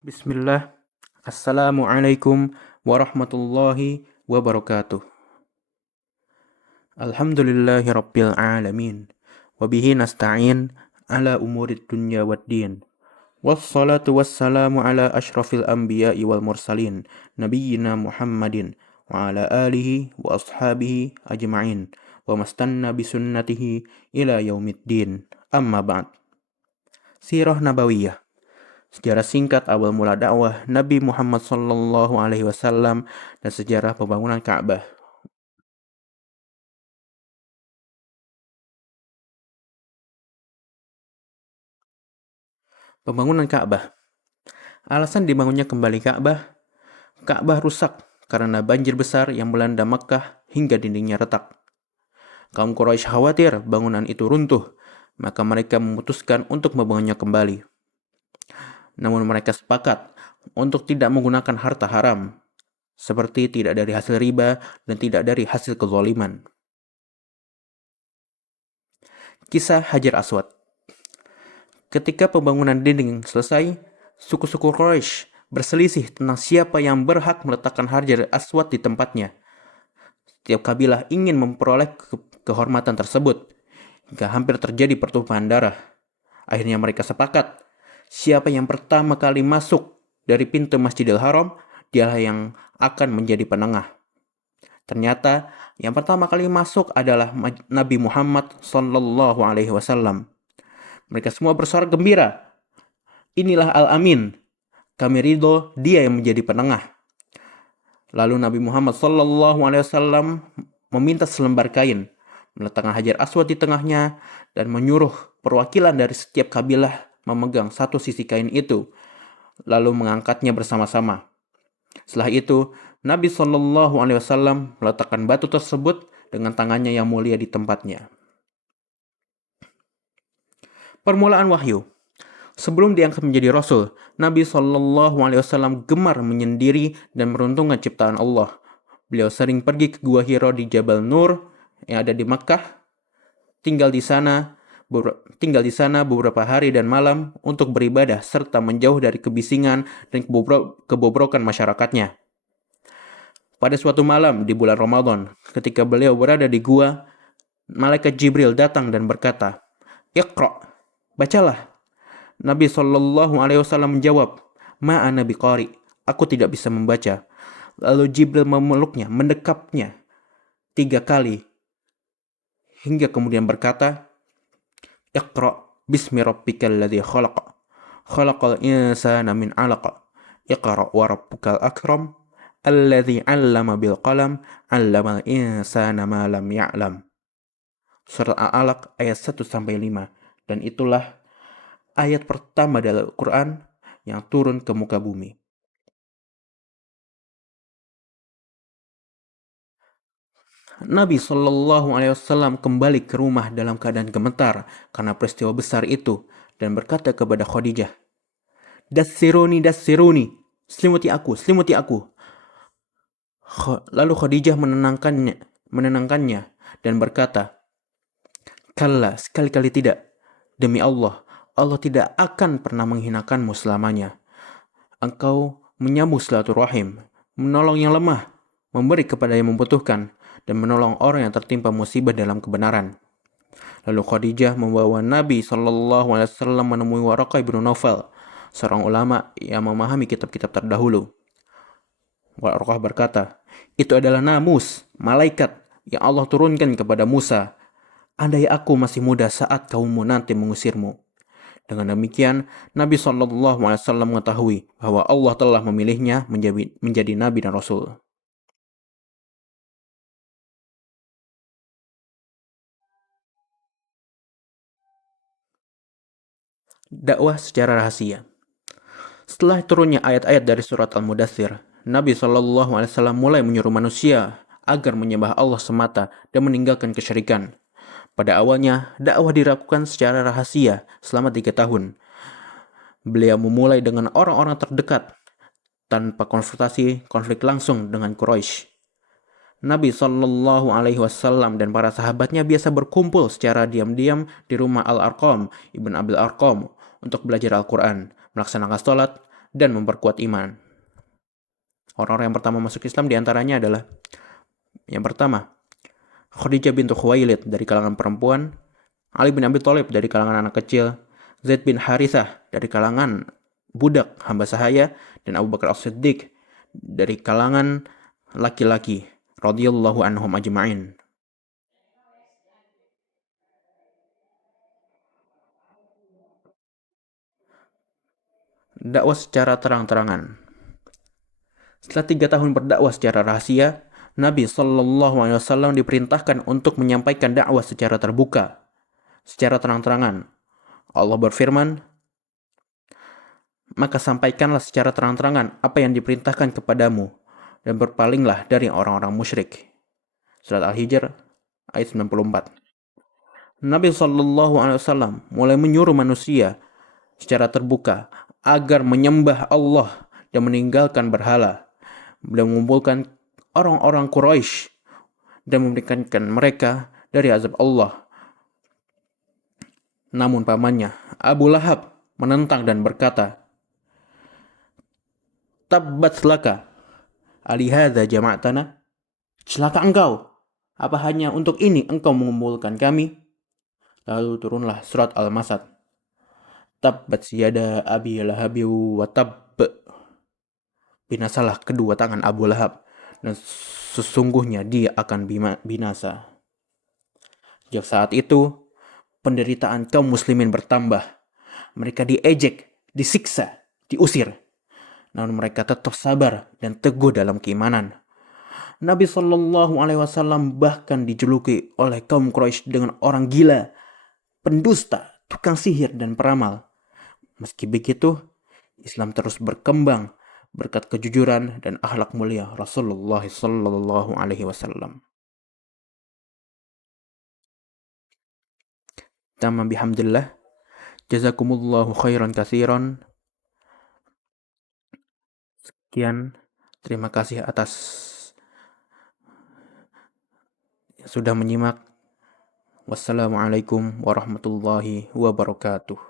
Bismillah. Assalamualaikum warahmatullahi wabarakatuh. Alhamdulillahi rabbil alamin. Wabihi nasta'in ala umurid dunya waddin. Wassalatu wassalamu ala ashrafil anbiya'i wal mursalin. Nabiyyina Muhammadin wa ala alihi wa ashabihi ajma'in. Wa mastanna bisunnatihi ila yaumiddin. Amma ba'd. Sirah Nabawiyah. Sejarah singkat awal mula dakwah Nabi Muhammad Sallallahu Alaihi Wasallam dan sejarah pembangunan Ka'bah. Pembangunan Ka'bah. Alasan dibangunnya kembali Ka'bah rusak karena banjir besar yang melanda Makkah hingga dindingnya retak. Kaum Quraisy khawatir bangunan itu runtuh, maka mereka memutuskan untuk membangunnya kembali. Namun mereka sepakat untuk tidak menggunakan harta haram, seperti tidak dari hasil riba dan tidak dari hasil kezaliman. Kisah Hajar Aswad. Ketika pembangunan dinding selesai, suku-suku Quraisy berselisih tentang siapa yang berhak meletakkan Hajar Aswad di tempatnya. Setiap kabilah ingin memperoleh kehormatan tersebut, hingga hampir terjadi pertumpahan darah. Akhirnya mereka sepakat, siapa yang pertama kali masuk dari pintu Masjidil Haram, dialah yang akan menjadi penengah. Ternyata yang pertama kali masuk adalah Nabi Muhammad Sallallahu Alaihi Wasallam. Mereka semua bersorak gembira. Inilah Al-Amin. Kami ridho dia yang menjadi penengah. Lalu Nabi Muhammad Sallallahu Alaihi Wasallam meminta selembar kain, meletakkan Hajar Aswad di tengahnya, dan menyuruh perwakilan dari setiap kabilah memegang satu sisi kain itu, lalu mengangkatnya bersama-sama. Setelah itu, Nabi Shallallahu Alaihi Wasallam meletakkan batu tersebut dengan tangannya yang mulia di tempatnya. Permulaan wahyu. Sebelum diangkat menjadi Rasul, Nabi Shallallahu Alaihi Wasallam gemar menyendiri dan meruntuhkan ciptaan Allah. Beliau sering pergi ke Gua Hira di Jabal Nur yang ada di Makkah, tinggal di sana beberapa hari dan malam untuk beribadah serta menjauh dari kebisingan dan kebobrokan masyarakatnya. Pada suatu malam di bulan Ramadan, ketika beliau berada di gua, malaikat Jibril datang dan berkata, "Iqra, bacalah." Nabi Shallallahu Alaihi Wasallam menjawab, "Ma ana biqari, aku tidak bisa membaca." Lalu Jibril memeluknya, mendekapnya 3 kali, hingga kemudian berkata, "Iqra bismi rabbikal ladzi khalaq. Khalaqal insana min 'alaq. Iqra wa rabbukal akram. Alladzi 'allama bil qalam. 'Allamal insana ma lam ya'lam." Surat Al-Alaq ayat 1-5. Dan itulah ayat pertama dalam Al-Quran yang turun ke muka bumi. Nabi Shallallahu Alaihi Wasallam kembali ke rumah dalam keadaan gemetar karena peristiwa besar itu dan berkata kepada Khadijah, Dassiruni, selimuti aku. Lalu Khadijah menenangkannya dan berkata, "Kalla, sekali-kali tidak. Demi Allah, Allah tidak akan pernah menghinakanmu selamanya. Engkau menyambung silaturahim, menolong yang lemah, memberi kepada yang membutuhkan, dan menolong orang yang tertimpa musibah dalam kebenaran." Lalu Khadijah membawa Nabi Shallallahu Alaihi Wasallam menemui Waraqah bin Naufal, seorang ulama yang memahami kitab-kitab terdahulu. Waraqah berkata, "Itu adalah namus, malaikat yang Allah turunkan kepada Musa. Andai aku masih muda saat kaummu nanti mengusirmu." Dengan demikian, Nabi Shallallahu Alaihi Wasallam mengetahui bahwa Allah telah memilihnya menjadi Nabi dan Rasul. Dakwah secara rahasia. Setelah turunnya ayat-ayat dari surat Al-Mudaththir, Nabi Shallallahu Alaihi Wasallam mulai menyuruh manusia agar menyembah Allah semata dan meninggalkan kesyirikan. Pada awalnya, dakwah dilakukan secara rahasia selama 3 tahun. Beliau memulai dengan orang-orang terdekat, tanpa konflik langsung dengan Quraisy. Nabi Shallallahu Alaihi Wasallam dan para sahabatnya biasa berkumpul secara diam-diam di rumah Al-Arqam, Ibn Abil Arqam, untuk belajar Al-Quran, melaksanakan sholat, dan memperkuat iman. Orang-orang yang pertama masuk Islam diantaranya adalah yang pertama, Khadijah bintu Khuwailid dari kalangan perempuan, Ali bin Abi Thalib dari kalangan anak kecil, Zaid bin Harithah dari kalangan budak hamba sahaya, dan Abu Bakar As-Siddiq dari kalangan laki-laki radhiyallahu anhum ajma'in. Dakwah secara terang-terangan. Setelah 3 tahun berdakwah secara rahasia, Nabi Shallallahu Alaihi Wasallam diperintahkan untuk menyampaikan dakwah secara terbuka, secara terang-terangan. Allah berfirman, maka sampaikanlah secara terang-terangan apa yang diperintahkan kepadamu, dan berpalinglah dari orang-orang musyrik. Surat Al-Hijr ayat 94. Nabi Shallallahu Alaihi Wasallam mulai menyuruh manusia secara terbuka agar menyembah Allah dan meninggalkan berhala, dan mengumpulkan orang-orang Quraisy dan memberikan mereka dari azab Allah. Namun pamannya, Abu Lahab, menentang dan berkata, Tabbat laka, alihadza jama'tana? Celaka engkau, apa hanya untuk ini engkau mengumpulkan kami? Lalu turunlah surat Al-Masad. Tabbat yada abi lahabi wa tabb. Binasalah kedua tangan Abu Lahab, dan sesungguhnya dia akan binasa. Sejak saat itu, penderitaan kaum muslimin bertambah. Mereka diejek, disiksa, diusir. Namun mereka tetap sabar dan teguh dalam keimanan. Nabi Shallallahu Alaihi Wasallam bahkan dijuluki oleh kaum Quraisy dengan orang gila, pendusta, tukang sihir dan peramal. Meski begitu, Islam terus berkembang berkat kejujuran dan akhlak mulia Rasulullah Shallallahu Alaihi Wasallam. Tamam bihamdillah. Jazakumullahu khairan katsiran. Sekian, terima kasih atas sudah menyimak. Wassalamualaikum warahmatullahi wabarakatuh.